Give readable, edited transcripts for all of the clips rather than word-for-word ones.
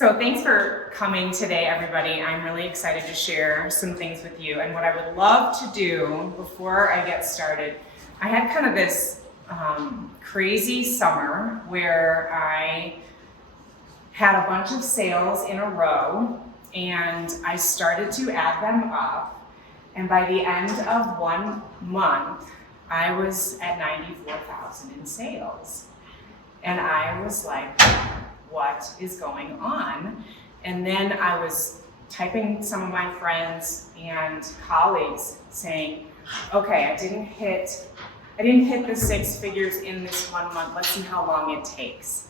So thanks for coming today, everybody. I'm really excited to share some things with you. And what I would love to do before I get started, I had kind of this crazy summer where I had a bunch of sales in a row, and I started to add them up. And by the end of 1 month, I was at 94,000 in sales. And I was like, what is going on? And then I was typing some of my friends and colleagues saying, okay, I didn't hit the 6 figures in this 1 month. Let's see how long it takes.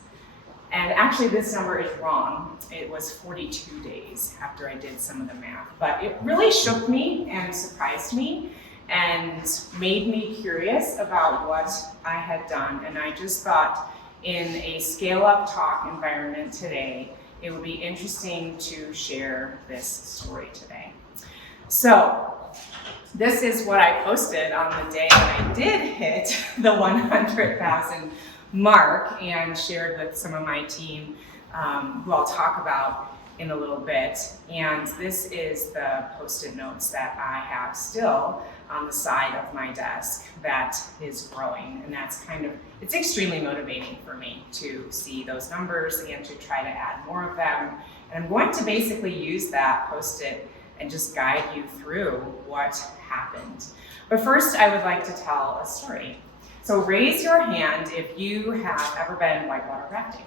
And actually this number is wrong. It was 42 days after I did some of the math. But it really shook me and surprised me and made me curious about what I had done. And I just thought, in a scale-up talk environment today, it would be interesting to share this story today. So, this is what I posted on the day that I did hit the 100,000 mark and shared with some of my team, who I'll talk about in a little bit. And this is the post-it notes that I have still on the side of my desk that is growing. And that's it's extremely motivating for me to see those numbers and to try to add more of them. And I'm going to basically use that post-it and just guide you through what happened. But first, I would like to tell a story. So raise your hand if you have ever been whitewater rafting.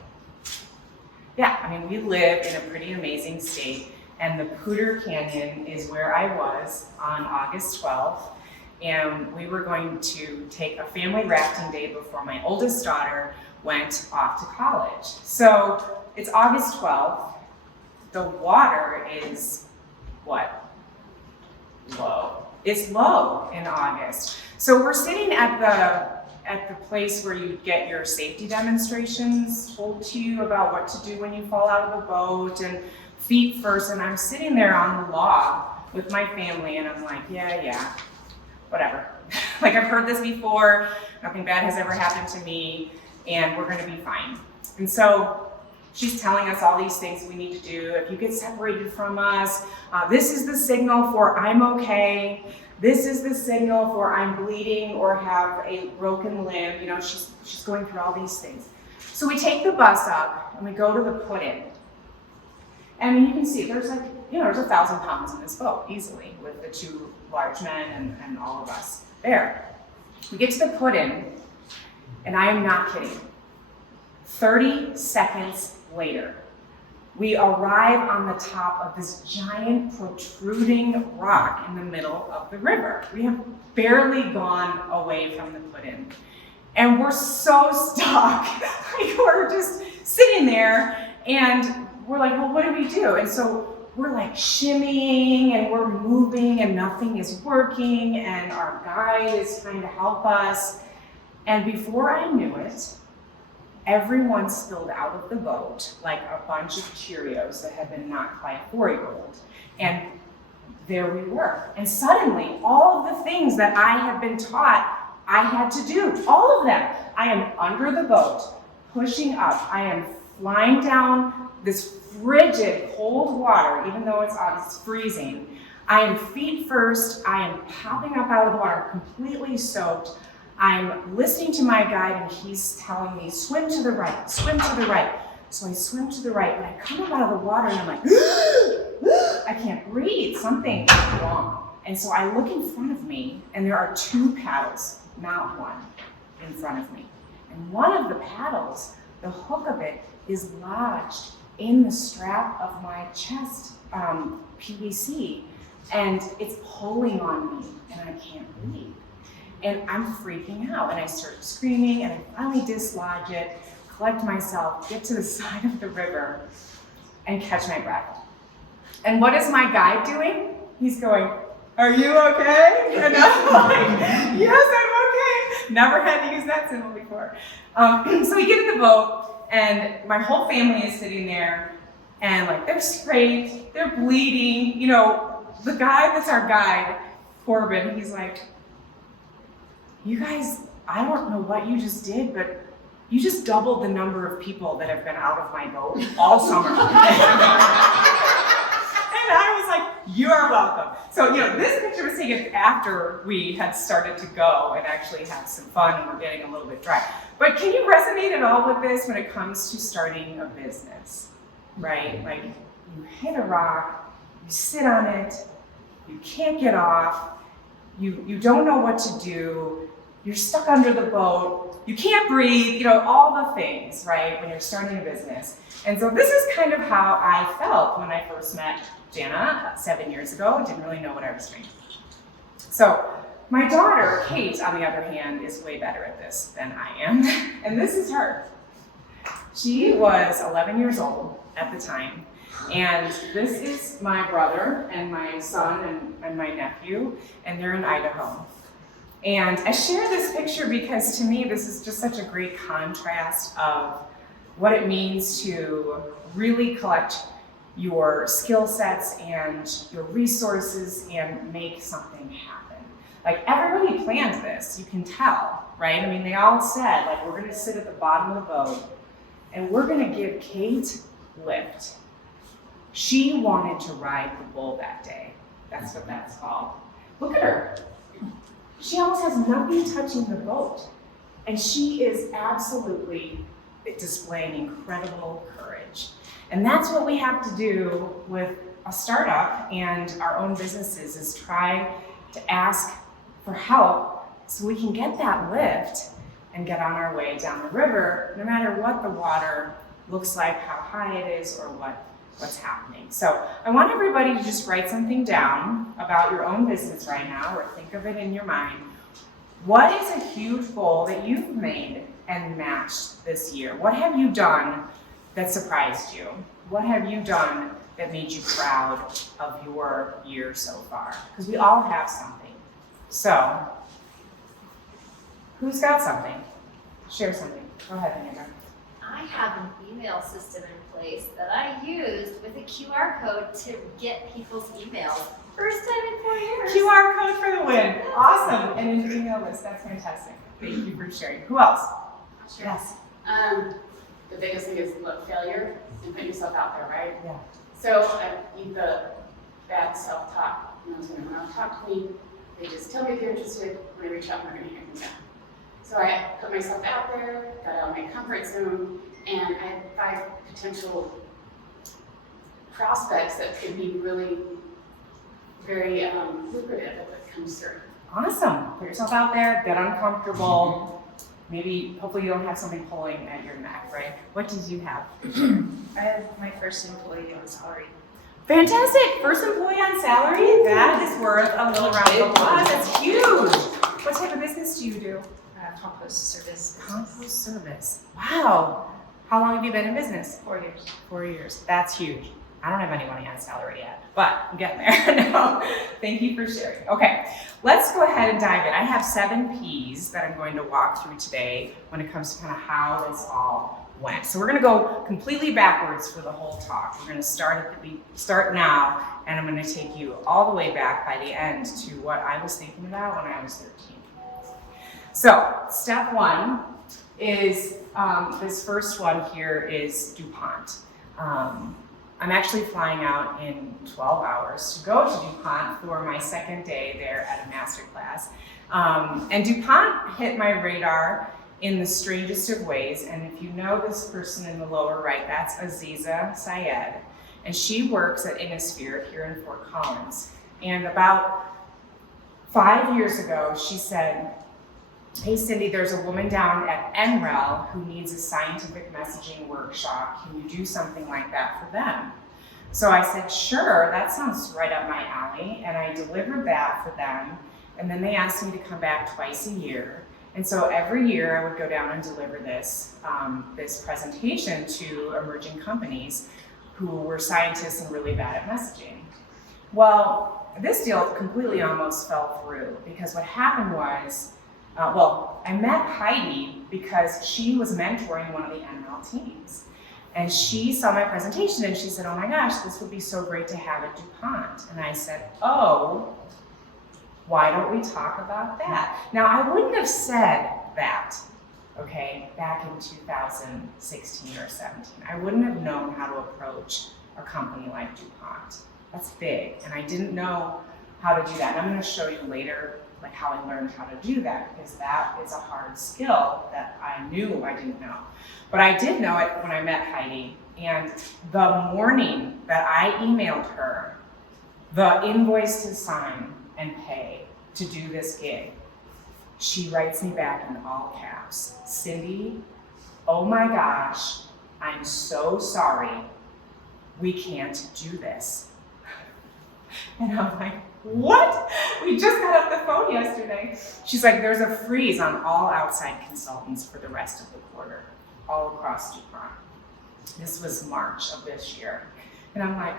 Yeah, I mean, we live in a pretty amazing state, and the Poudre Canyon is where I was on August 12th, and we were going to take a family rafting day before my oldest daughter went off to college. So it's August 12th. The water is what? Low. It's low in August. So we're sitting at the place where you get your safety demonstrations told to you about what to do when you fall out of the boat and feet first. And I'm sitting there on the log with my family, and I'm like, yeah, whatever. Like, I've heard this before, nothing bad has ever happened to me, and we're gonna be fine. And so she's telling us all these things we need to do. If you get separated from us, this is the signal for I'm okay. This is the signal for I'm bleeding or have a broken limb. You know, she's going through all these things. So we take the bus up and we go to the put-in. And you can see there's there's 1,000 pounds in this boat easily with the 2 large men and all of us there. We get to the put-in, and I am not kidding. 30 seconds later, we arrive on the top of this giant protruding rock in the middle of the river. We have barely gone away from the put-in. And we're so stuck. Like, we're just sitting there and we're like, well, what do we do? And so we're like shimmying and we're moving and nothing is working, and our guide is trying to help us. And before I knew it, everyone spilled out of the boat like a bunch of Cheerios that had been knocked by a 4-year-old. And there we were. And suddenly, all of the things that I had been taught I had to do, all of them. I am under the boat, pushing up. I am flying down this frigid, cold water, even though it's freezing. I am feet first. I am popping up out of the water, completely soaked. I'm listening to my guide, and he's telling me, swim to the right, swim to the right. So I swim to the right, but I come up out of the water and I'm like, I can't breathe, something is wrong. And so I look in front of me, and there are 2 paddles, not one, in front of me. And one of the paddles, the hook of it is lodged in the strap of my chest PVC, and it's pulling on me, and I can't breathe. And I'm freaking out, and I start screaming, and I finally dislodge it, collect myself, get to the side of the river, and catch my breath. And what is my guide doing? He's going, are you okay? And I'm like, yes, I'm okay. Never had to use that symbol before. So we get in the boat, and my whole family is sitting there, and like, they're scraped, they're bleeding. You know, the guy that's our guide, Corbin, he's like, you guys, I don't know what you just did, but you just doubled the number of people that have been out of my boat all summer. And I was like, you are welcome. So, this picture was taken after we had started to go and actually have some fun, and we're getting a little bit dry. But can you resonate at all with this when it comes to starting a business, right? Like, you hit a rock, you sit on it, you can't get off, you don't know what to do, you're stuck under the boat, you can't breathe, all the things, right, when you're starting a business. And so this is kind of how I felt when I first met Jana 7 years ago. Didn't really know what I was doing. So my daughter, Kate, on the other hand, is way better at this than I am. And this is her. She was 11 years old at the time. And this is my brother and my son and my nephew, and they're in Idaho. And I share this picture because to me, this is just such a great contrast of what it means to really collect your skill sets and your resources and make something happen. Like, everybody planned this, you can tell, right? I mean, they all said, like, we're gonna sit at the bottom of the boat and we're gonna give Kate lift. She wanted to ride the bull that day. That's what that's called. Look at her. She almost has nothing touching the boat. And she is absolutely displaying incredible courage. And that's what we have to do with a startup and our own businesses, is try to ask for help so we can get that lift and get on our way down the river, no matter what the water looks like, how high it is, or what's happening. So I want everybody to just write something down about your own business right now, or think of it in your mind. What is a huge goal that you've made and matched this year? What have you done that surprised you? What have you done that made you proud of your year so far? Because we all have something. So, who's got something? Share something. Go ahead, Amanda. I have an email system in place that I used with a QR code to get people's emails. First time in 4 years. QR code for the win. Awesome. And an email list. That's fantastic. Thank you for sharing. Who else? Sure. Yes. The biggest thing is, failure and putting yourself out there, right? Yeah. So I need the bad self-talk. When I talk to me, they just tell me if they're interested. When I reach out, I'm not going to hear them back. So I put myself out there, got out of my comfort zone, and I had 5 potential prospects that could be really very lucrative if it comes through. Awesome. Put yourself out there, get uncomfortable. Maybe, hopefully you don't have something pulling at your neck, right? What did you have? I had my first employee on salary. Fantastic. First employee on salary? That is worth a little round of applause. That's huge. What type of business do you do? Compost service. Compost service. Wow. How long have you been in business? 4 years. 4 years. That's huge. I don't have any money on salary yet, but I'm getting there. No, thank you for sharing. Okay, let's go ahead and dive in. I have 7 P's that I'm going to walk through today when it comes to kind of how this all went. So we're going to go completely backwards for the whole talk. We're going to start now, and I'm going to take you all the way back by the end to what I was thinking about when I was 13. So step 1 is, this first one here is DuPont. I'm actually flying out in 12 hours to go to DuPont for my second day there at a masterclass. And DuPont hit my radar in the strangest of ways. And if you know this person in the lower right, that's Aziza Syed. And she works at Innisphere here in Fort Collins. And about 5 years ago, she said, "Hey Cindy, there's a woman down at NREL who needs a scientific messaging workshop. Can you do something like that for them?" So I said, sure, that sounds right up my alley. And I delivered that for them. And then they asked me to come back twice a year. And so every year I would go down and deliver this presentation to emerging companies who were scientists and really bad at messaging. Well, this deal completely almost fell through, because what happened was, I met Heidi because she was mentoring one of the NREL teams. And she saw my presentation and she said, "Oh my gosh, this would be so great to have at DuPont." And I said, "Oh, why don't we talk about that?" Now, I wouldn't have said that okay, back in 2016 or 17. I wouldn't have known how to approach a company like DuPont. That's big, and I didn't know how to do that. And I'm gonna show you later like how I learned how to do that, because that is a hard skill that I knew I didn't know. But I did know it when I met Heidi, and the morning that I emailed her the invoice to sign and pay to do this gig, she writes me back in all caps, Cindy, oh my gosh, I'm so sorry, we can't do this. And I'm like, what? We just got off the phone yesterday. She's like, there's a freeze on all outside consultants for the rest of the quarter, all across DuPont. This was March of this year. And I'm like,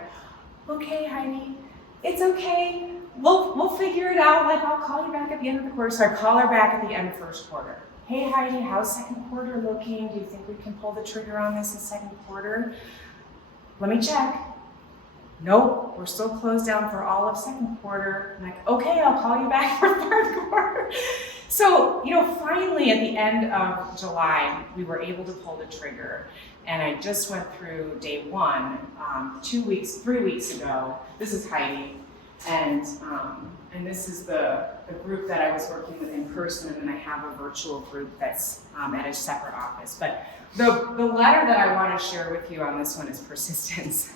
okay, Heidi, it's okay. We'll figure it out. Like, I'll call you back at the end of the quarter. So I call her back at the end of first quarter. Hey, Heidi, how's second quarter looking? Do you think we can pull the trigger on this in second quarter? Let me check. Nope, we're still closed down for all of second quarter. I'm like, okay, I'll call you back for third quarter. So, finally at the end of July, we were able to pull the trigger. And I just went through day one, 3 weeks ago. This is Heidi, and this is the group that I was working with in person, and then I have a virtual group that's at a separate office. But the letter that I want to share with you on this one is persistence.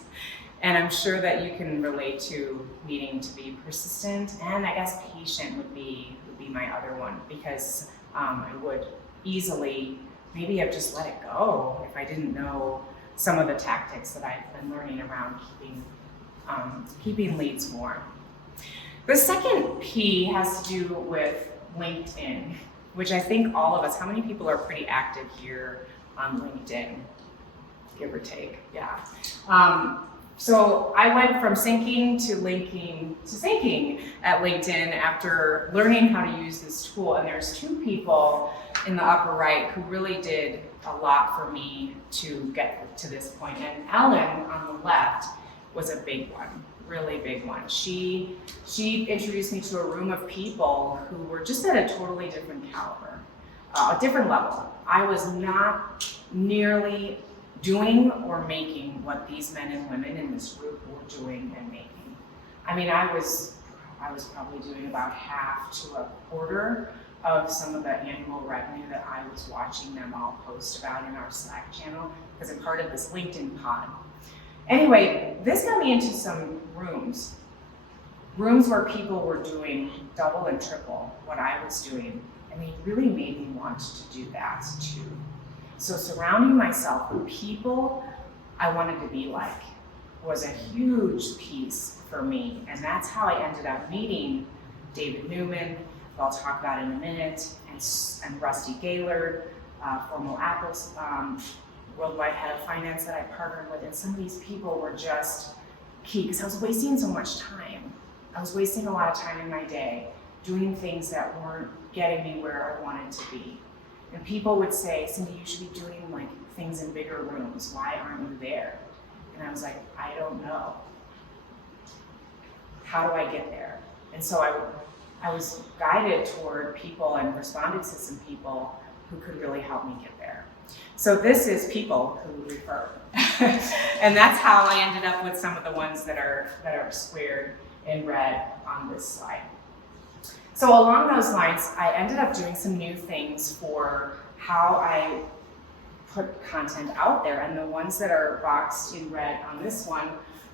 And I'm sure that you can relate to needing to be persistent, and I guess patient would be my other one, because I would easily maybe have just let it go if I didn't know some of the tactics that I've been learning around keeping leads warm. The second P has to do with LinkedIn, which I think all of us, how many people are pretty active here on LinkedIn, give or take, yeah. So I went from syncing to linking to syncing at LinkedIn after learning how to use this tool. And there's two people in the upper right who really did a lot for me to get to this point. And Ellen on the left was a big one, really big one. She introduced me to a room of people who were just at a totally different caliber, a different level. I was not nearly doing or making what these men and women in this group were doing and making. I mean, I was probably doing about half to a quarter of some of the annual revenue that I was watching them all post about in our Slack channel as a part of this LinkedIn pod. Anyway, this got me into some rooms where people were doing double and triple what I was doing, and they really made me want to do that too. So surrounding myself with people I wanted to be like was a huge piece for me. And that's how I ended up meeting David Newman, who I'll talk about in a minute, and Rusty Gaylord, former Apple's worldwide head of finance that I partnered with. And some of these people were just key, because I was wasting so much time. I was wasting a lot of time in my day doing things that weren't getting me where I wanted to be. And people would say, Cindy, you should be doing like things in bigger rooms. Why aren't you there? And I was like, I don't know. How do I get there? And so I was guided toward people and responded to some people who could really help me get there. So this is people who refer. And that's how I ended up with some of the ones that are squared in red on this slide. So along those lines, I ended up doing some new things for how I put content out there. And the ones that are boxed in red on this one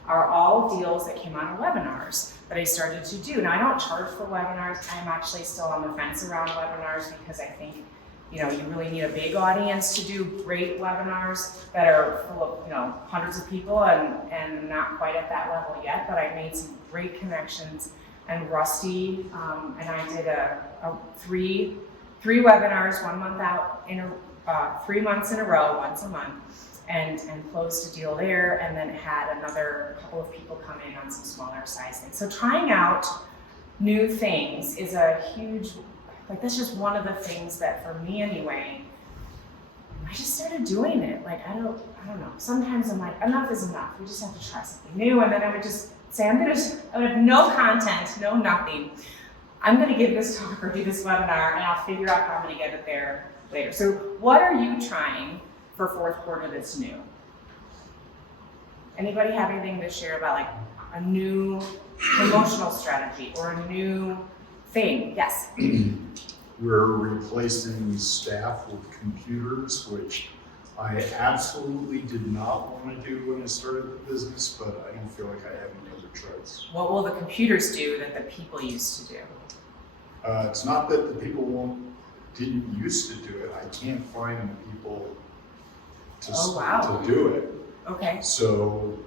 are all deals that came out of webinars that I started to do. Now, I don't charge for webinars. I'm actually still on the fence around webinars, because I think, you really need a big audience to do great webinars that are full of, hundreds of people, and not quite at that level yet. But I made some great connections. And Rusty and I did three webinars, 1 month out, 3 months in a row, once a month, and closed a deal there, and then had another couple of people come in on some smaller size things. So trying out new things is a huge, that's just one of the things that, for me anyway, I just started doing it. I don't know. Sometimes I'm like, enough is enough. We just have to try something new, and then I would just say, I would have no content, nothing. I'm gonna give this talk or do this webinar, and I'll figure out how I'm gonna get it there later. So what are you trying for fourth quarter that's new? Anybody have anything to share about like a new promotional strategy or a new thing? Yes. We're replacing staff with computers, which I absolutely did not want to do when I started the business, but I don't feel like I have any other choice. What will the computers do that the people used to do? It's not that the people didn't used to do it. I can't find the people to do it. Okay. So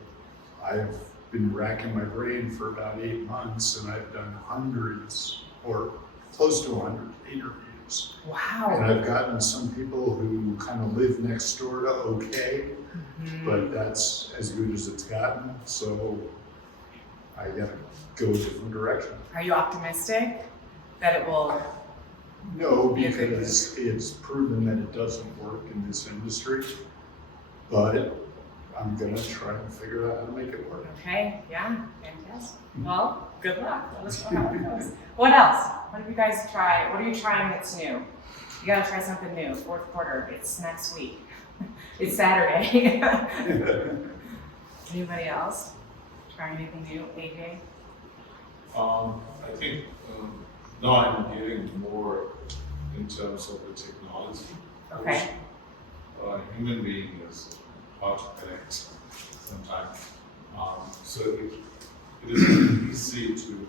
I've been racking my brain for about 8 months, and I've done hundreds or close to 100 interviews. Wow. And I've gotten some people who kind of live next door to okay, but that's as good as it's gotten. So I gotta go a different direction. Are you optimistic that it will? No, because it's proven that it doesn't work in this industry, but I'm gonna try and figure out how to make it work. Okay, yeah, fantastic. Well, good luck. Let's see how it goes. What else? What have you guys tried? What are you trying that's new? You gotta try something new. Fourth quarter, it's next week. It's Saturday. Anybody else? Trying anything new? AJ? I think now I'm getting more in terms of the technology. Okay. Human being is hard to connect sometimes. So it is easy to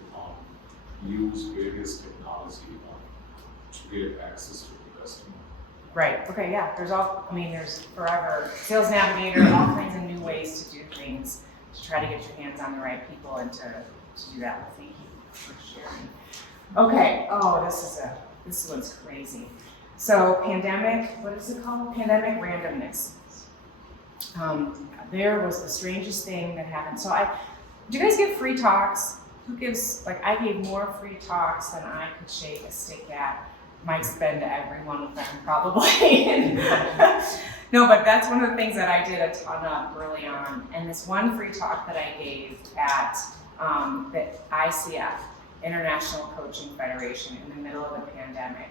use various technology to get access to the customer. Right. Okay. Yeah. There's forever Sales Navigator, all kinds of new ways to do things to try to get your hands on the right people and to do that. Well, thank you for sharing. Okay. Oh, this one's crazy. So pandemic, what is it called? Pandemic randomness. There was the strangest thing that happened. So do you guys give free talks? Who gives, I gave more free talks than I could shake a stick at. Mike's been to every one of them probably. No, but that's one of the things that I did a ton of early on. And this one free talk that I gave at the ICF, International Coaching Federation, in the middle of the pandemic.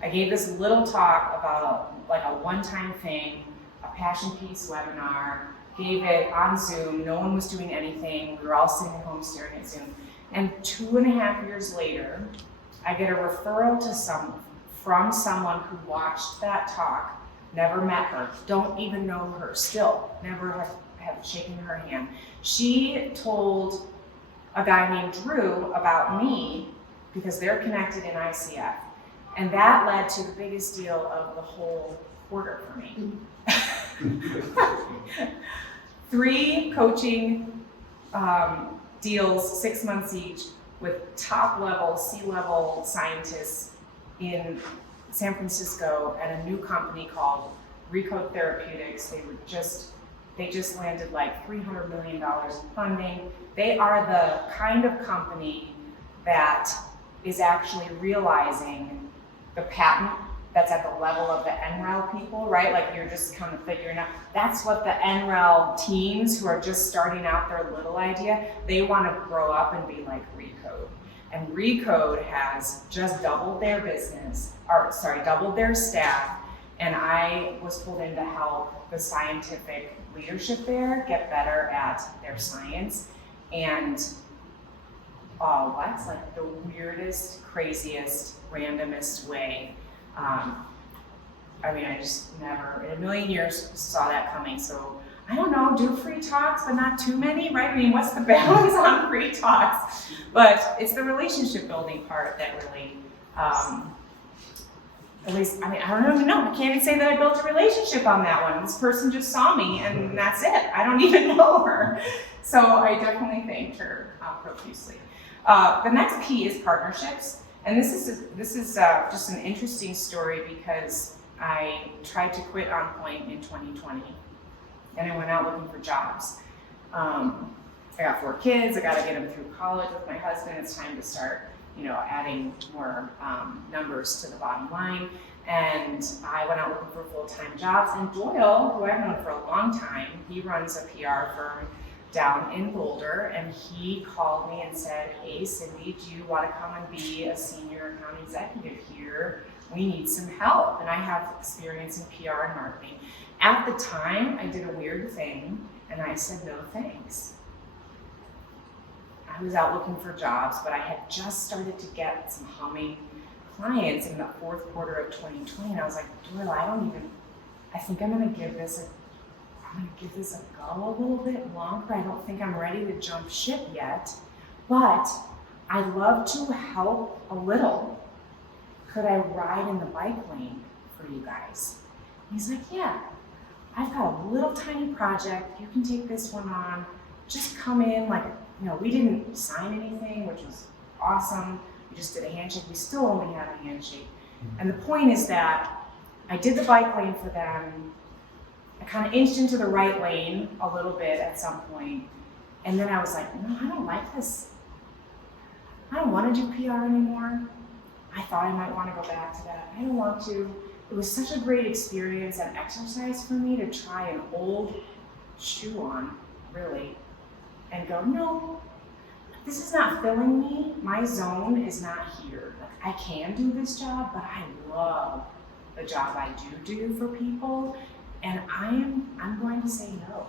I gave this little talk about a one-time thing, a passion piece webinar, gave it on Zoom. No one was doing anything. We were all sitting at home staring at Zoom. And 2.5 years later, I get a referral from someone who watched that talk, never met her, don't even know her, still never have shaken her hand. She told a guy named Drew about me because they're connected in ICF. And that led to the biggest deal of the whole quarter for me. 3 coaching deals, 6 months each, with top-level, C-level scientists in San Francisco at a new company called Recode Therapeutics. They just landed like $300 million in funding. They are the kind of company that is actually realizing the patent that's at the level of the NREL people, right? Like you're just kind of figuring out, that's what the NREL teams who are just starting out their little idea, they want to grow up and be like Recode. And Recode has just doubled their doubled their staff. And I was pulled in to help the scientific leadership there get better at their science. And that's like the weirdest, craziest, randomest way. I just never in a million years saw that coming. So I don't know, do free talks, but not too many, right? I mean, what's the balance on free talks? But it's the relationship building part that really, at least, I don't even know. I can't even say that I built a relationship on that one. This person just saw me and that's it. I don't even know her. So I definitely thanked her profusely. The next P is partnerships. And this is just an interesting story because I tried to quit On Point in 2020 and I went out looking for jobs. I got 4 kids, I gotta get them through college with my husband. It's time to start, adding more numbers to the bottom line. And I went out looking for full-time jobs, and Doyle, who I've known for a long time, he runs a PR firm down in Boulder, and he called me and said, "Hey Cindy, do you want to come and be a senior account executive here we need some help. And I have experience in PR and marketing. At the time, I did a weird thing and I said, no thanks. I was out looking for jobs, but I had just started to get some humming clients in the fourth quarter of 2020. And I was like, Doyle, I think I'm gonna give this a go a little bit longer. I don't think I'm ready to jump ship yet, but I'd love to help a little. Could I ride in the bike lane for you guys? And he's like, yeah, I've got a little tiny project. You can take this one on. Just come in, like, we didn't sign anything, which was awesome. We just did a handshake. We still only had a handshake. And the point is that I did the bike lane for them. I kind of inched into the right lane a little bit at some point. And then I was like, no, I don't like this. I don't want to do PR anymore. I thought I might want to go back to that. I don't want to. It was such a great experience and exercise for me to try an old shoe on, really, and go, no, this is not filling me. My zone is not here. Like, I can do this job, but I love the job I do for people, and I'm going to say no.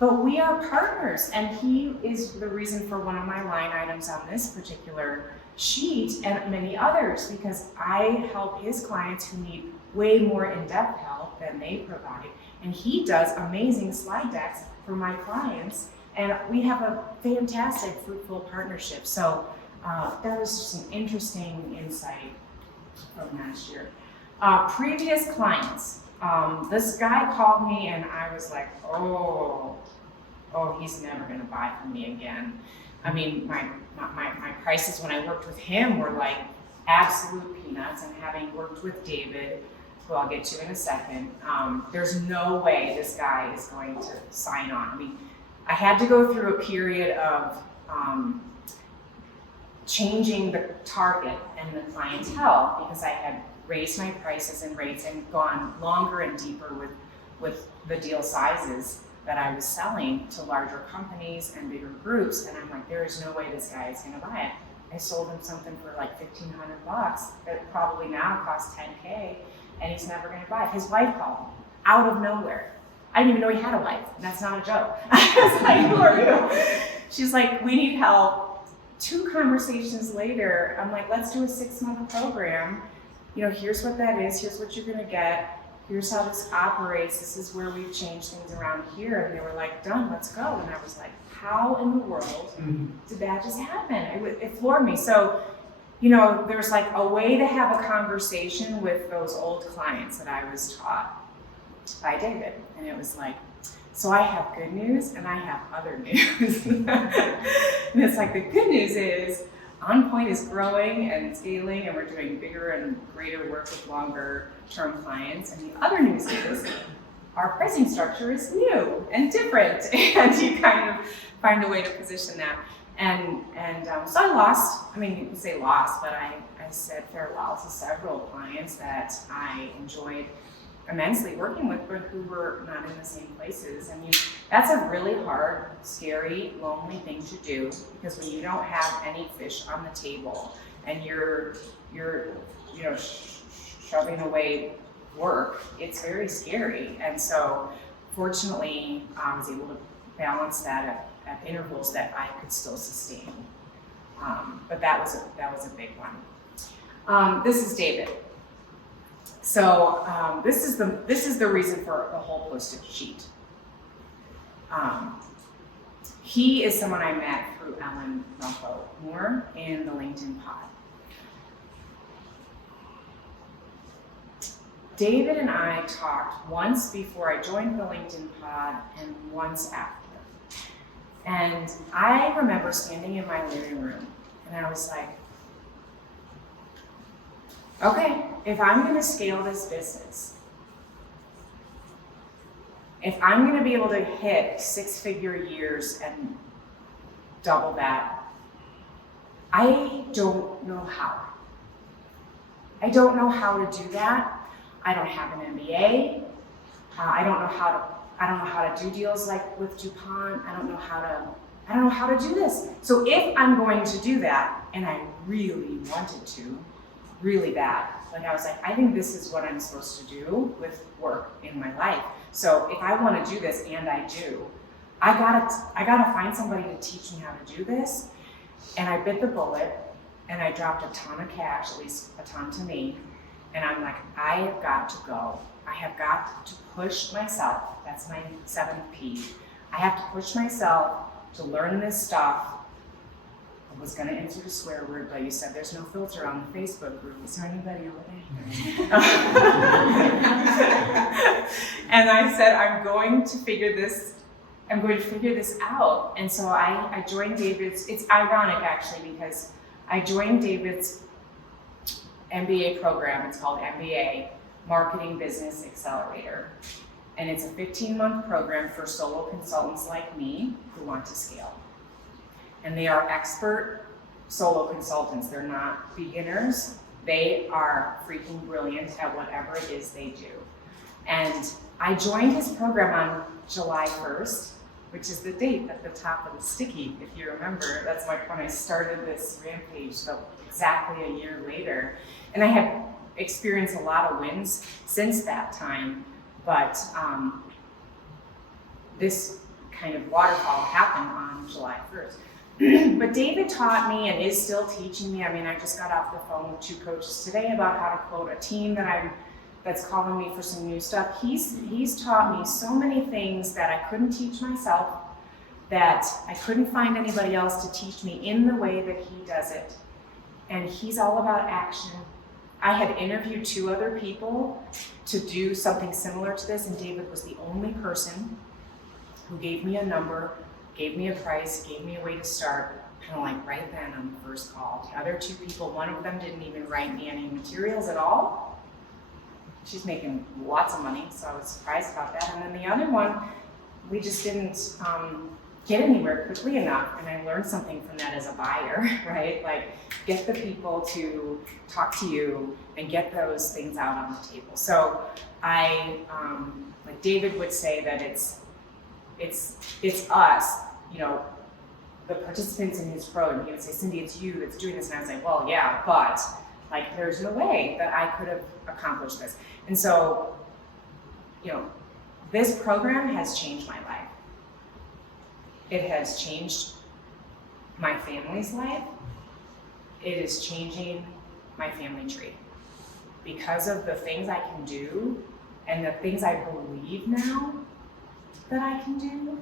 But we are partners, and he is the reason for one of my line items on this particular sheet and many others, because I help his clients who need way more in-depth help than they provide. And he does amazing slide decks for my clients, and we have a fantastic, fruitful partnership. So that was just an interesting insight from last year. Previous clients, this guy called me and I was like, oh, he's never gonna buy from me again. I mean, my prices when I worked with him were like absolute peanuts, and having worked with David, who I'll get to in a second, there's no way this guy is going to sign on. I mean, I had to go through a period of changing the target and the clientele, because I had raised my prices and rates and gone longer and deeper with the deal sizes that I was selling to larger companies and bigger groups. And I'm like, there is no way this guy is gonna buy it. I sold him something for like $1,500 that probably now costs $10K, and he's never gonna buy it. His wife called me out of nowhere. I didn't even know he had a wife, and that's not a joke. I was like, who are you? She's like, we need help. 2 conversations later, I'm like, let's do a 6-month program. Here's what that is, here's what you're gonna get, here's how this operates, this is where we've changed things around here. And they were like, done, let's go. And I was like, how in the world did that just happen? It floored me. So, there's like a way to have a conversation with those old clients that I was taught by David. And it was like, so I have good news and I have other news. And it's like, the good news is OnPoint is growing and scaling, and we're doing bigger and greater work with longer term clients. And the other news is our pricing structure is new and different, and you kind of find a way to position that. And so I lost, you can say lost, but I said farewell to several clients that I enjoyed immensely working with, but who were not in the same places. That's a really hard, scary, lonely thing to do, because when you don't have any fish on the table and you're shoving away work, it's very scary. And so fortunately, I was able to balance that at intervals that I could still sustain. But that was a big one. This is David. So this is the reason for the whole postage sheet. He is someone I met through Ellen Moore in the LinkedIn pod. David and I talked once before I joined the LinkedIn pod and once after. And I remember standing in my living room and I was like, okay, if I'm gonna scale this business, if I'm gonna be able to hit 6-figure years and double that, I don't know how. I don't know how to do that. I don't have an MBA. I don't know how to do deals like with DuPont. I don't know how to do this. So if I'm going to do that, and I really wanted to, really bad. Like I was like, I think this is what I'm supposed to do with work in my life. So if I want to do this, and I do, I gotta find somebody to teach me how to do this. And I bit the bullet, and I dropped a ton of cash, at least a ton to me. And I'm like, I have got to go. I have got to push myself. That's my 7th P. I have to push myself to learn this stuff. I was gonna insert a swear word, but you said there's no filter on the Facebook group. Is there anybody over there? And I said, I'm going to figure this out. And so I joined David's. It's ironic actually, because I joined David's MBA program. It's called MBA, Marketing Business Accelerator. And it's a 15-month program for solo consultants like me who want to scale. And they are expert solo consultants. They're not beginners. They are freaking brilliant at whatever it is they do. And I joined his program on July 1st, which is the date at the top of the sticky, if you remember. That's like when I started this rampage, so exactly a year later. And I have experienced a lot of wins since that time, but this kind of waterfall happened on July 1st. But David taught me and is still teaching me. I mean, I just got off the phone with 2 coaches today about how to quote a team that's calling me for some new stuff. He's taught me so many things that I couldn't teach myself, that I couldn't find anybody else to teach me in the way that he does it. And he's all about action. I had interviewed 2 other people to do something similar to this, and David was the only person who gave me a number, gave me a price, gave me a way to start, kind of like right then on the first call. The other 2 people, one of them didn't even write me any materials at all. She's making lots of money, so I was surprised about that. And then the other one, we just didn't get anywhere quickly enough. And I learned something from that as a buyer, right? Like, get the people to talk to you and get those things out on the table. So like David would say that it's us, you know, the participants in his program. He would say, Cindy, it's you that's doing this. And I was like, well, yeah, but like, there's no way that I could have accomplished this. And so, you know, this program has changed my life. It has changed my family's life. It is changing my family tree. Because of the things I can do and the things I believe now that I can do.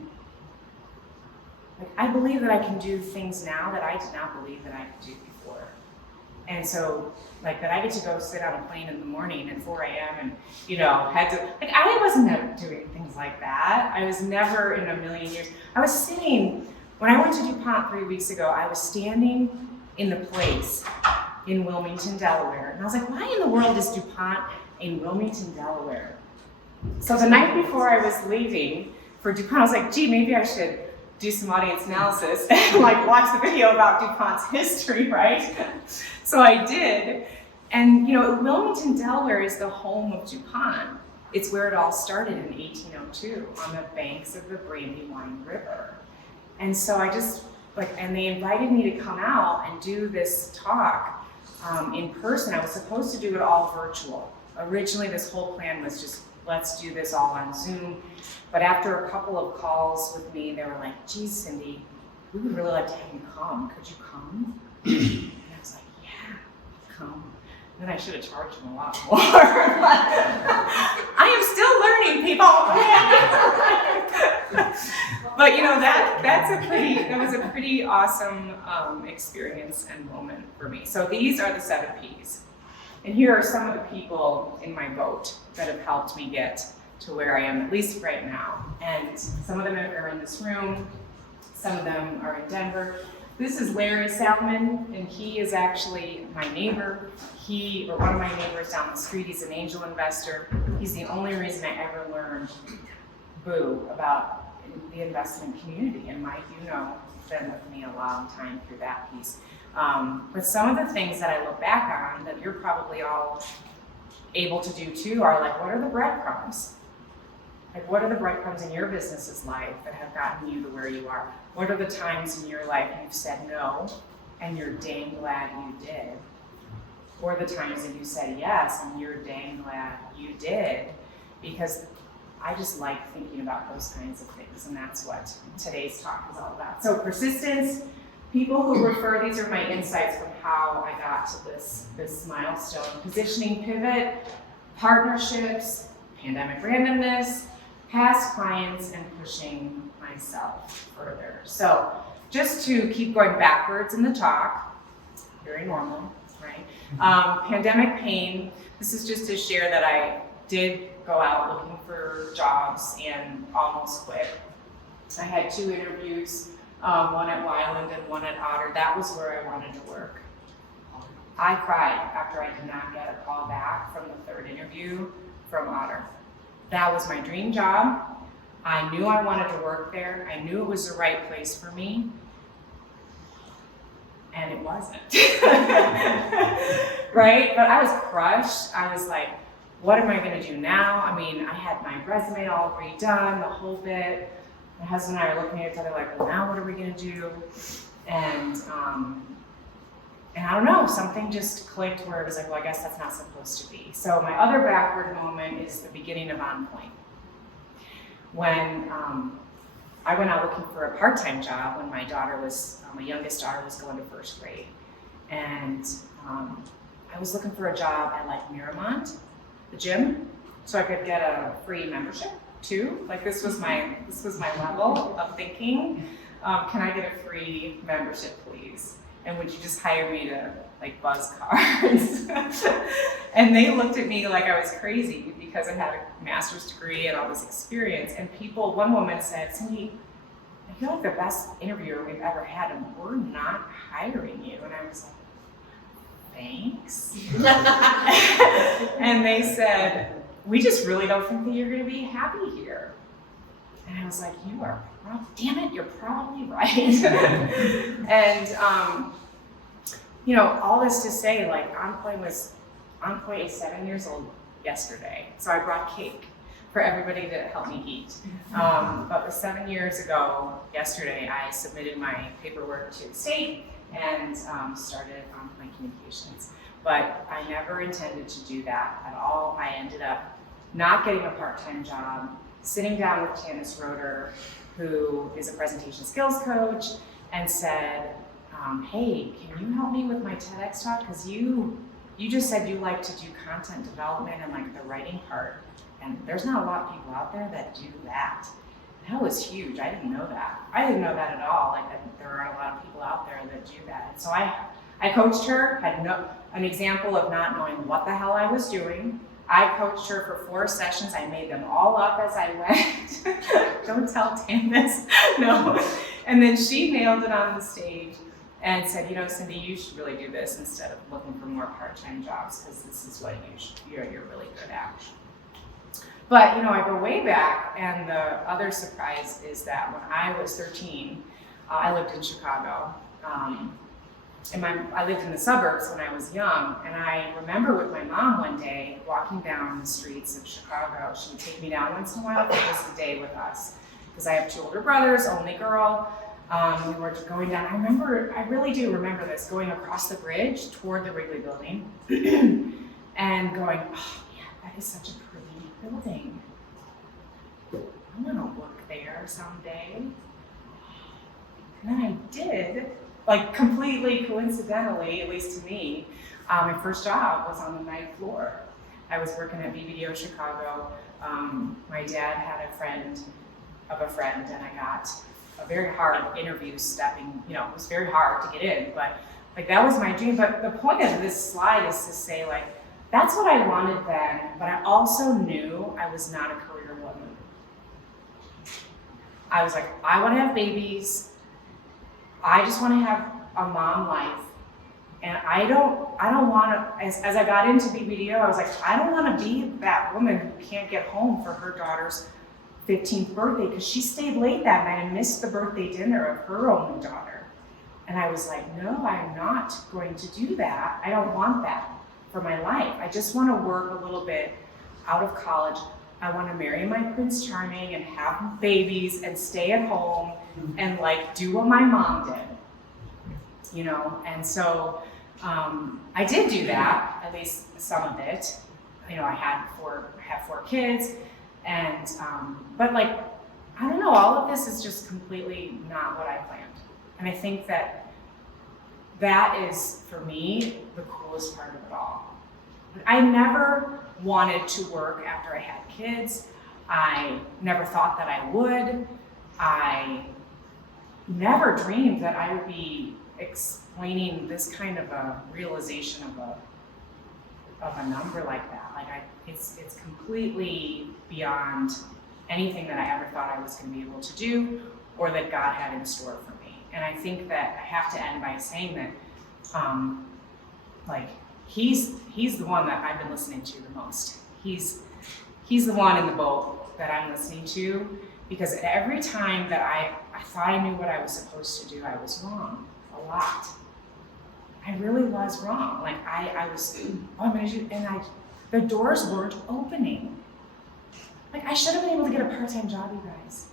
Like, I believe that I can do things now that I did not believe that I could do before. And so, like, that I get to go sit on a plane in the morning at 4 a.m. and, you know, I wasn't doing things like that. I was never in a million years. I was sitting, when I went to DuPont 3 weeks ago, I was standing in the place in Wilmington, Delaware. And I was like, why in the world is DuPont in Wilmington, Delaware? So the night before I was leaving for DuPont, I was like, gee, maybe I should do some audience analysis and like watch the video about DuPont's history, right? So I did. And you know, Wilmington, Delaware is the home of DuPont. It's where it all started in 1802 on the banks of the Brandywine River. And so I just, and they invited me to come out and do this talk in person. I was supposed to do it all virtual. Originally, this whole plan was just, let's do this all on Zoom. But after a couple of calls with me, they were like, geez, Cindy, we would really like to have you come. Could you come? And I was like, yeah, I'll come. And then I should have charged them a lot more. I am still learning, people. But you know, that was a pretty awesome experience and moment for me. So these are the 7 Ps. And here are some of the people in my boat that have helped me get to where I am, at least right now. And some of them are in this room, some of them are in Denver. This is Larry Salmon, and he is actually my neighbor. One of my neighbors down the street, he's an angel investor. He's the only reason I ever learned about the investment community. And Mike, you know, you've been with me a long time through that piece. But some of the things that I look back on that you're probably all able to do too are like, what are the breadcrumbs? Like, what are the breadcrumbs in your business's life that have gotten you to where you are? What are the times in your life you've said no and you're dang glad you did? or the times that you said yes and you're dang glad you did, because I just like thinking about those kinds of things, and that's what today's talk is all about. So persistence, people who refer, these are my insights from how I got to this milestone. Positioning pivot, partnerships, pandemic randomness, past clients, and pushing myself further. So just to keep going backwards in the talk, very normal, right? Pandemic pain, this is just to share that I did go out looking for jobs and almost quit. I had 2 interviews, one at Wyland and one at Otter. That was where I wanted to work. I cried after I did not get a call back from the 3rd interview from Otter. That was my dream job. I knew I wanted to work there. I knew it was the right place for me. And it wasn't. Right? But I was crushed. I was like, what am I gonna do now? I mean, I had my resume all redone, the whole bit. My husband and I are looking at each other like, well, now what are we gonna do? And I don't know, something just clicked where it was like, well, I guess that's not supposed to be. So my other backward moment is the beginning of On Point. When I went out looking for a part-time job when my youngest daughter was going to 1st grade. And I was looking for a job at like Miramont, the gym, so I could get a free membership too. Like this was my level of thinking. Can I get a free membership, please? And would you just hire me to like buzz cars? And they looked at me like I was crazy because I had a master's degree and all this experience. And one woman said, Cindy, I feel like the best interviewer we've ever had, and we're not hiring you. And I was like, thanks. And they said, we just really don't think that you're going to be happy here. And I was like, damn it, you're probably right. And, all this to say, like, On Point is 7 years old yesterday. So I brought cake for everybody to help me eat. But 7 years ago, yesterday, I submitted my paperwork to the state and started On Point Communications. But I never intended to do that at all. I ended up not getting a part-time job, sitting down with Tannis Roeder, who is a presentation skills coach, and said, hey, can you help me with my TEDx talk? Because you just said you like to do content development and like the writing part. And there's not a lot of people out there that do that. That was huge. I didn't know that. I didn't know that at all. Like there aren't a lot of people out there that do that. And so I coached her, had an example of not knowing what the hell I was doing. I coached her for 4 sessions. I made them all up as I went. Don't tell Tannis. No. And then she nailed it on the stage and said, Cindy, you should really do this instead of looking for more part-time jobs, because this is what you're really good at. But, I go way back, and the other surprise is that when I was 13, I lived in Chicago. I lived in the suburbs when I was young, and I remember with my mom one day walking down the streets of Chicago. She would take me down once in a while for just a day with us, because I have 2 older brothers, only girl. We were going down. I really do remember this, going across the bridge toward the Wrigley Building and going, oh man, that is such a pretty building. I want to work there someday. And then I did. Like completely coincidentally, at least to me, my first job was on the 9th floor. I was working at BBDO Chicago. My dad had a friend of a friend, and I got a very hard interview stepping, it was very hard to get in, but like that was my dream. But the point of this slide is to say, like, that's what I wanted then, but I also knew I was not a career woman. I was like, I want to have babies. I just want to have a mom life. And I don't want to, as I got into BBDO, I was like, I don't want to be that woman who can't get home for her daughter's 15th birthday, because she stayed late that night and missed the birthday dinner of her only daughter. And I was like, no, I'm not going to do that. I don't want that for my life. I just want to work a little bit out of college. I want to marry my Prince Charming and have babies and stay at home and like do what my mom did, And so I did do that, at least some of it. You know, I have four kids, and but like, I don't know, all of this is just completely not what I planned. And I think that is, for me, the coolest part of it all. I never wanted to work after I had kids. I never thought that I would. I never dreamed that I would be explaining this kind of a realization of a number like that. Like it's completely beyond anything that I ever thought I was going to be able to do or that God had in store for me. And I think that I have to end by saying that, like, he's the one that I've been listening to the most. He's the one in the boat that I'm listening to, because every time that I thought I knew what I was supposed to do, I was wrong a lot. I really was wrong. Like I was, I'm gonna do, and the doors weren't opening. Like I should have been able to get a part-time job, you guys.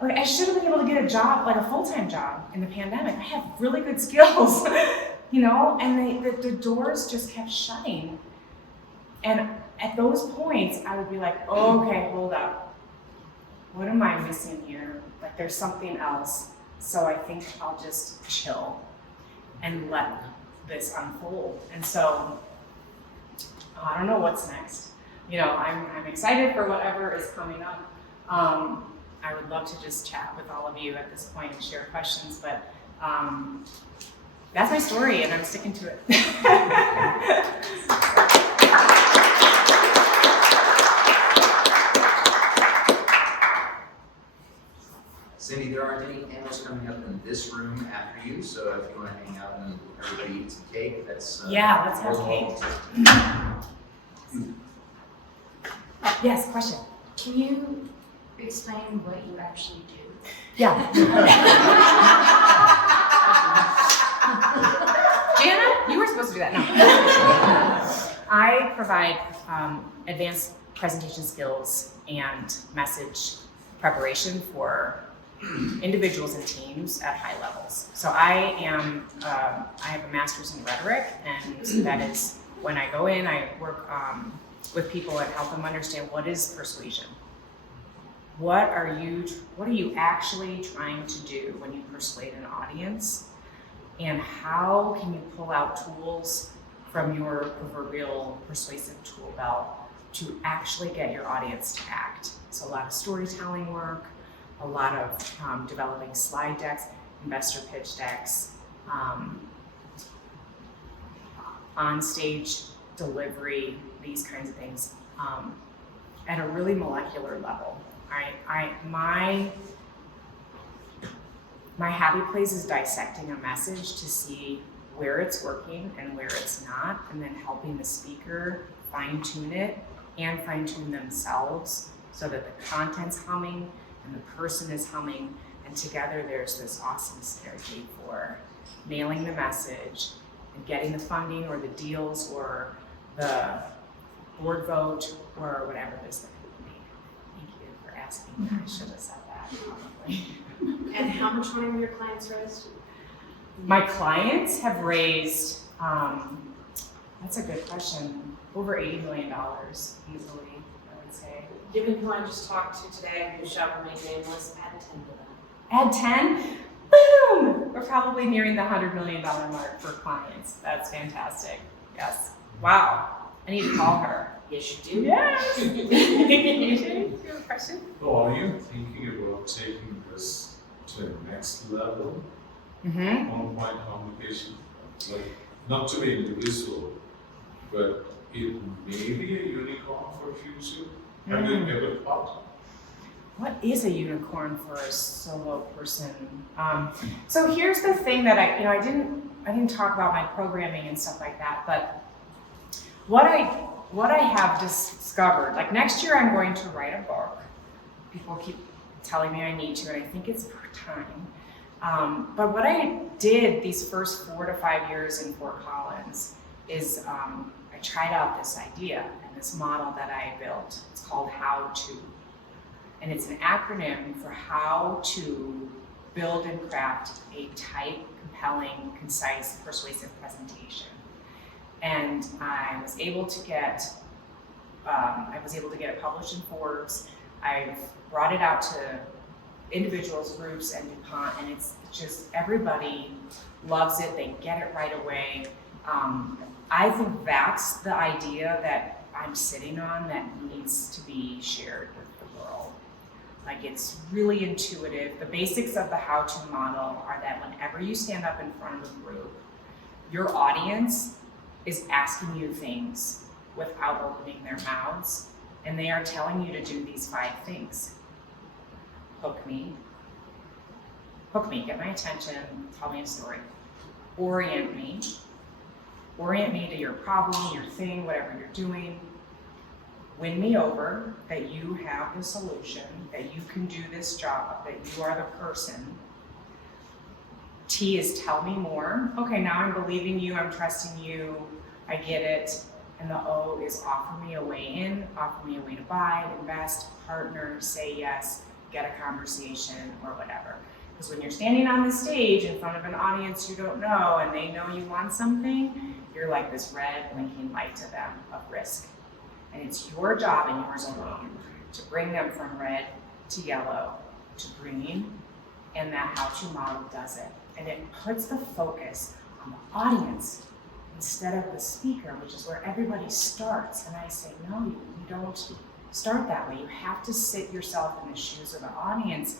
Like I should have been able to get a job, like a full-time job in the pandemic. I have really good skills, you know, and the doors just kept shutting. And at those points, I would be like, oh, okay, hold up. What am I missing here? Like there's something else. So I think I'll just chill and let this unfold. And so I don't know what's next. You know, I'm excited for whatever is coming up. I would love to just chat with all of you at this point and share questions, but that's my story and I'm sticking to it. Cindy, there aren't any panels coming up in this room after you, so if you want to hang out and everybody eat some cake, that's yeah, let's have cake. Yes, question. Can you explain what you actually do? Yeah. Jana, you were supposed to do that. No. I provide advanced presentation skills and message preparation for individuals and teams at high levels. So I have a master's in rhetoric, and that is when I go in, I work with people and help them understand what is persuasion. What are you actually trying to do when you persuade an audience? And how can you pull out tools from your proverbial persuasive tool belt to actually get your audience to act? So a lot of storytelling work, a lot of developing slide decks, investor pitch decks, on-stage delivery, these kinds of things, at a really molecular level. My happy place is dissecting a message to see where it's working and where it's not, and then helping the speaker fine-tune it and fine-tune themselves so that the content's humming and the person is humming, and together there's this awesome synergy for nailing the message and getting the funding or the deals or the board vote or whatever it is that people need. Thank you for asking. I should have said that probably. And how much money have your clients raised? My clients have raised, that's a good question, over $80 million easily, I would say. Given who I just talked to today, who shall remain nameless, add 10 to them. Add 10, boom! We're probably nearing the $100 million mark for clients. That's fantastic. Yes. Wow. I need to call her. Yes, you do. Yes. You have a question? So are you thinking about taking this to the next level Mm-hmm. on point communication? Like, not to be individual, but it may be a unicorn for future. Have you ever thought? What is a unicorn for a solo person? So here's the thing that I didn't talk about my programming and stuff like that, but what I have discovered, like next year I'm going to write a book. People keep telling me I need to, and I think it's time. But what I did these first 4 to 5 years in Fort Collins is I tried out this idea and this model that I built. It's called How To. And it's an acronym for how to build and craft a tight, compelling, concise, persuasive presentation. And I was able to get it published in Forbes. I've brought it out to individuals, groups, and DuPont, and it's just everybody loves it. They get it right away. I think that's the idea that I'm sitting on that needs to be shared with the world. Like, it's really intuitive. The basics of the how-to model are that whenever you stand up in front of a group, your audience is asking you things without opening their mouths, and they are telling you to do these 5 things. Hook me, get my attention, tell me a story. Orient me to your problem, your thing, whatever you're doing. Win me over, that you have the solution, that you can do this job, that you are the person. T is tell me more. Okay, now I'm believing you, I'm trusting you, I get it. And the O is offer me a way in, offer me a way to buy, invest, partner, say yes, get a conversation, or whatever. Because when you're standing on the stage in front of an audience you don't know and they know you want something, you're like this red blinking light to them of risk. And it's your job and yours alone to bring them from red to yellow to green, and that how-to model does it. And it puts the focus on the audience instead of the speaker, which is where everybody starts. And I say, no, you don't start that way. You have to sit yourself in the shoes of the audience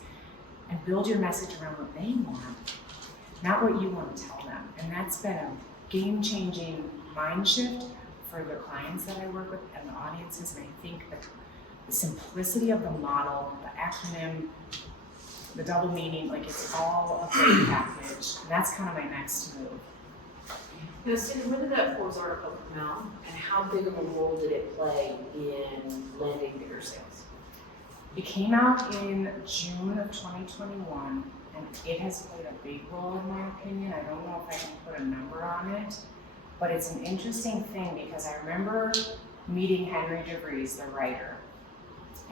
and build your message around what they want, not what you want to tell them. And that's been a game-changing mind shift for the clients that I work with and the audiences. And I think that the simplicity of the model, the acronym, the double meaning, like, it's all a great package. And that's kind of my next move. Now, Cindy, when did that Forbes article come out, and how big of a role did it play in landing bigger sales? It came out in June of 2021, and it has played a big role in my opinion. I don't know if I can put a number on it, but it's an interesting thing because I remember meeting Henry DeVries, the writer,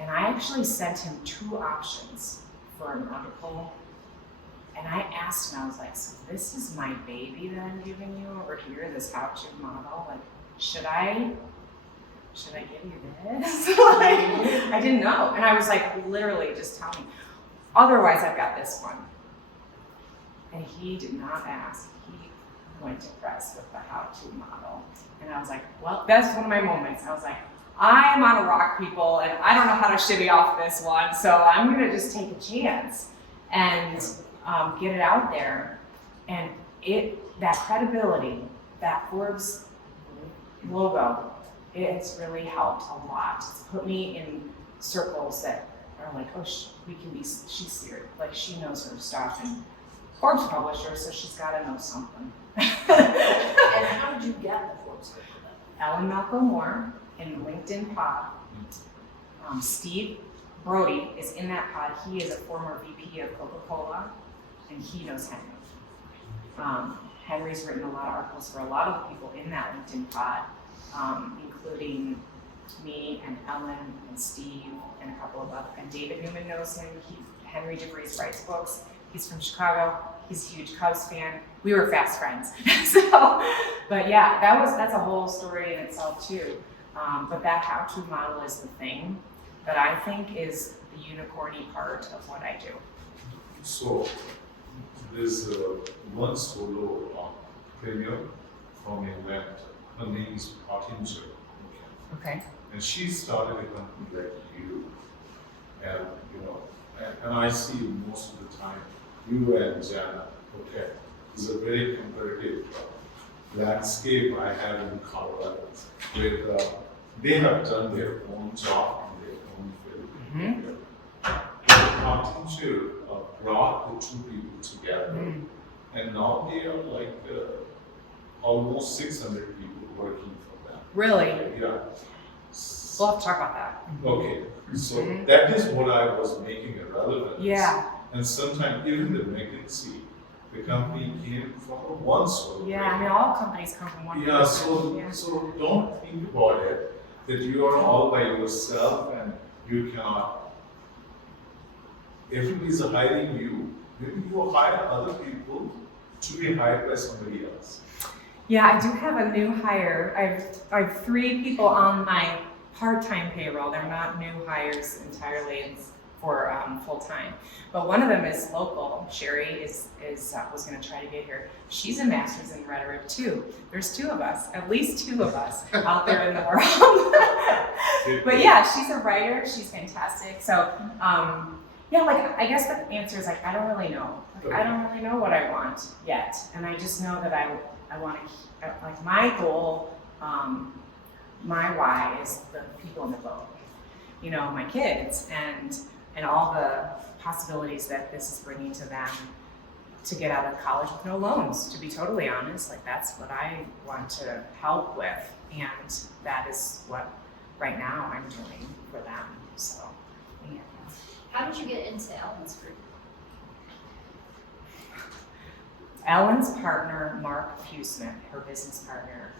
and I actually sent him 2 options for an article. And I asked him, I was like, so this is my baby that I'm giving you over here, this how-to model. Like, should I give you this? Like, I didn't know. And I was like, literally, just tell me. Otherwise, I've got this one. And he did not ask. He went to press with the how-to model. And I was like, well, that's one of my moments. I was like, I am on a rock, people, and I don't know how to shimmy off this one, so I'm gonna just take a chance and get it out there. And that credibility, that Forbes logo, it's really helped a lot. It's put me in circles that are like, oh, she's serious, like, she knows her stuff, and Forbes publisher, so she's gotta know something. And how did you get the Forbes article then? Ellen Malcolm Moore in LinkedIn pod. Steve Brody is in that pod. He is a former VP of Coca-Cola, and he knows Henry. Henry's written a lot of articles for a lot of the people in that LinkedIn pod, including me and Ellen and Steve and a couple of others. And David Newman knows him. Henry DeVries writes books. He's from Chicago. He's a huge Cubs fan. We were fast friends. But yeah, that's a whole story in itself too. But that how-to model is the thing that I think is the unicorny part of what I do. So there's one solo premier from England. Her name is Artinger. Okay. And she started a company like you, and and I see most of the time you and Jana. Okay, it's a very competitive landscape I have in Colorado, where they have done their own job in their own field. Artinger brought the 2 people together, and now they are like almost 600 people working for them. Really? Yeah. We'll have to talk about that. Okay, so that is what I was making a relevance. Yeah. And sometimes even the McKinsey, the company came from one solo. Yeah, I mean, all companies come from one Yeah, person. so don't think about it that you are all by yourself and you cannot everybody's hiring you, maybe you hire other people to be hired by somebody else. Yeah, I do have a new hire. I have 3 people on my part-time payroll. They're not new hires entirely. It's for full-time. But one of them is local. Sherry was going to try to get here. She's a master's in rhetoric too. There's 2 of us, at least 2 of us out there in the world. But yeah, she's a writer. She's fantastic. So yeah, like I guess the answer is like I don't really know. Like, I don't really know what I want yet, and I just know that I want to like my goal. My why is the people in the boat, you know, my kids, and all the possibilities that this is bringing to them to get out of college with no loans. To be totally honest, like that's what I want to help with, and that is what right now I'm doing for them. So, yeah. How did you get into Ellen's group? Ellen's partner, Mark Fewsmith, her business partner,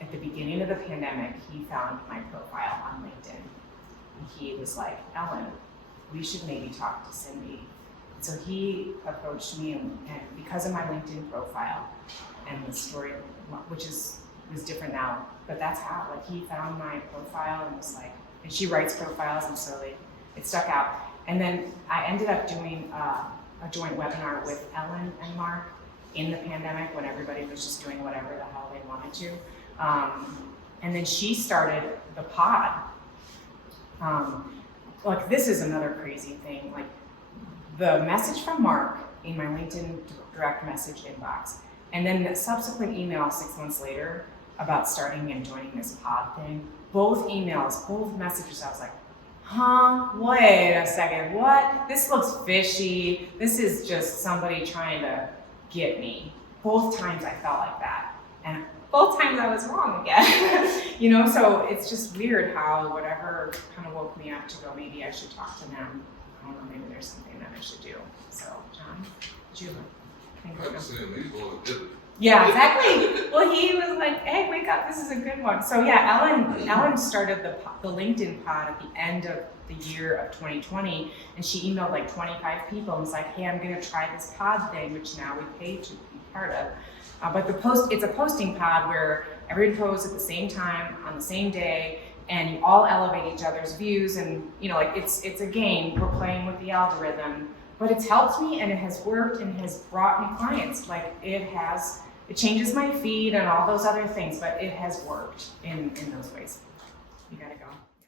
at the beginning of the pandemic, he found my profile on LinkedIn. And he was like, Ellen, we should maybe talk to Cindy. And so he approached me, and because of my LinkedIn profile and the story, which was different now, but that's how, like he found my profile and was like, and she writes profiles, and so it stuck out. And then I ended up doing a joint webinar with Ellen and Mark in the pandemic when everybody was just doing whatever the hell they wanted to. And then she started the pod. Like this is another crazy thing. Like the message from Mark in my LinkedIn direct message inbox, and then the subsequent email 6 months later about starting and joining this pod thing. Both emails, both messages, I was like, huh? Wait a second, what? This looks fishy. This is just somebody trying to get me. Both times I felt like that. And both times I was wrong again. You know, so it's just weird how whatever kind of woke me up to go, maybe I should talk to them. I don't know, maybe there's something that I should do. So, John, did you think of something? Yeah, exactly. Well, he was like, hey, wake up, this is a good one. So yeah, Ellen started the LinkedIn pod at the end of the year of 2020, and she emailed like 25 people and was like, hey, I'm gonna try this pod thing, which now we pay to be part of. But it's a posting pod where everybody posts at the same time, on the same day, and you all elevate each other's views, and you know, like it's a game, we're playing with the algorithm, but it's helped me and it has worked and has brought me clients. Like it changes my feed and all those other things, but it has worked in those ways. You gotta go.